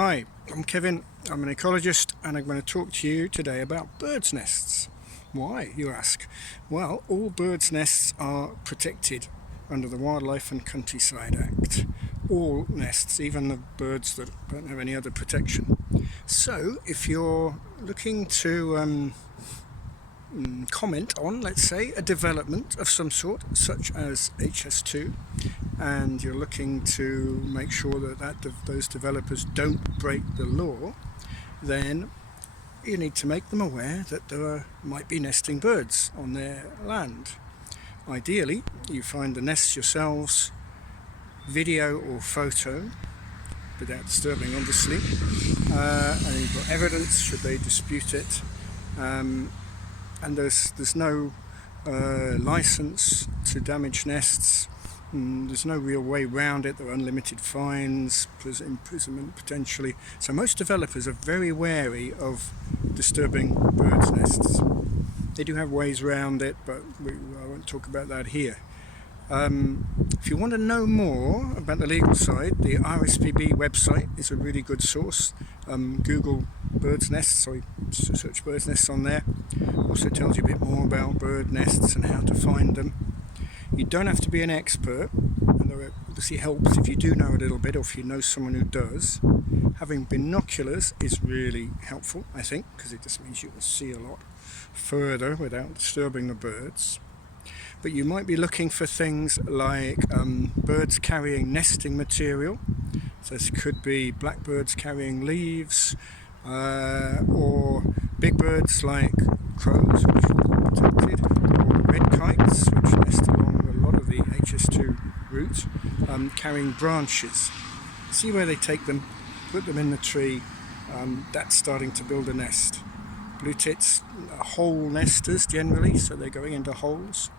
Hi, I'm Kevin. I'm an ecologist and I'm going to talk to you today about birds' nests. Why, you ask? Well, all birds' nests are protected under the Wildlife and Countryside Act. All nests, even the birds that don't have any other protection. So, if you're looking to comment on, let's say, a development of some sort, such as HS2, and you're looking to make sure that those developers don't break the law, then you need to make them aware that there might be nesting birds on their land. Ideally, you find the nests yourselves, video or photo, without disturbing obviously, and you've got evidence should they dispute it, and there's no license to damage nests. There's no real way around it. There are unlimited fines, imprisonment potentially. So most developers are very wary of disturbing birds' nests. They do have ways around it, but I won't talk about that here. If you want to know more about the legal side, the RSPB website is a really good source. Google birds' nests, search birds' nests on there. Also tells you a bit more about bird nests and how to find them. You don't have to be an expert, and it obviously helps if you do know a little bit or if you know someone who does. Having binoculars is really helpful, I think, because it just means you can see a lot further without disturbing the birds. But you might be looking for things like birds carrying nesting material. So this could be blackbirds carrying leaves, or big birds like crows, which are protected, or red kites, which nest along a lot of the HS2 route, carrying branches. See where they take them, put them in the tree, that's starting to build a nest. Blue tits are hole nesters generally, so they're going into holes.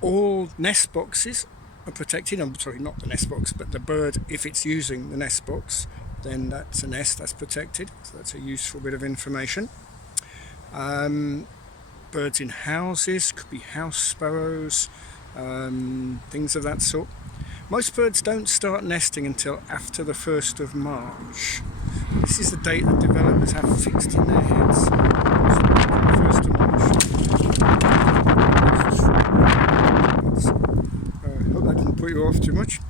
All nest boxes are protected. I'm sorry, not the nest box, but the bird, if it's using the nest box, then that's a nest that's protected. So that's a useful bit of information. Birds in houses, could be house sparrows, things of that sort. Most birds don't start nesting until after the 1st of March. This is the date that developers have fixed in their heads. So, 1st of March. I hope that didn't put you off too much.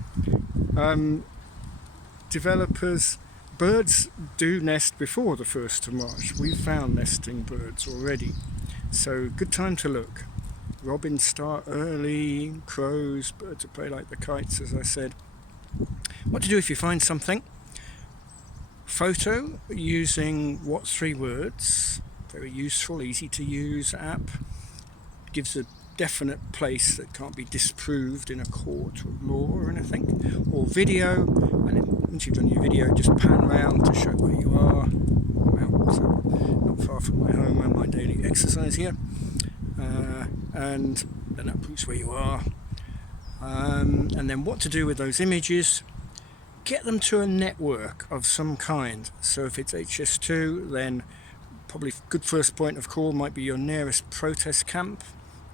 Birds do nest before the 1st of March. We've found nesting birds already. So good time to look. Robins start early, crows, birds of prey like the kites, as I said. What to do if you find something? Photo using What 3 Words. Very useful, easy to use app. Gives a definite place that can't be disproved in a court of law or anything. Or video, and then once you've done your video, just pan round to show where you are. Not far from my home and my daily exercise here. And then that proves where you are. And then what to do with those images. Get them to a network of some kind. So if it's HS2, then probably good first point of call might be your nearest protest camp.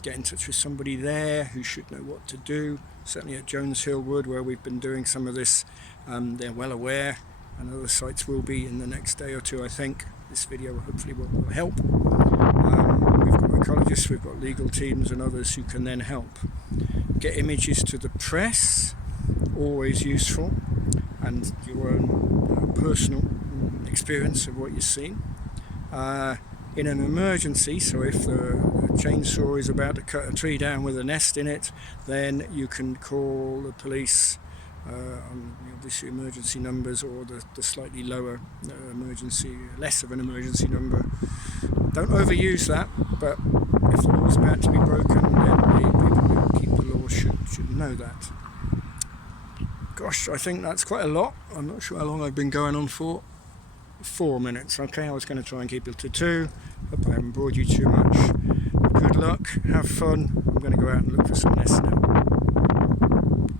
Get in touch with somebody there who should know what to do. Certainly at Jones Hill Wood, where we've been doing some of this, they're well aware, and other sites will be in the next day or two, I think. This video hopefully will help. We've got ecologists, we've got legal teams and others who can then help. Get images to the press, always useful, and your own personal experience of what you've seen. In an emergency, so if the chainsaw is about to cut a tree down with a nest in it, then you can call the police on obviously emergency numbers, or the slightly lower less of an emergency number. Don't overuse that, but if the law's about to be broken, then the people who keep the law should know that. Gosh, I think that's quite a lot. I'm not sure how long I've been going on for. 4 minutes. Okay, I was going to try and keep it to 2. Hope I haven't bored you too much. Good luck, have fun. I'm going to go out and look for some nests now.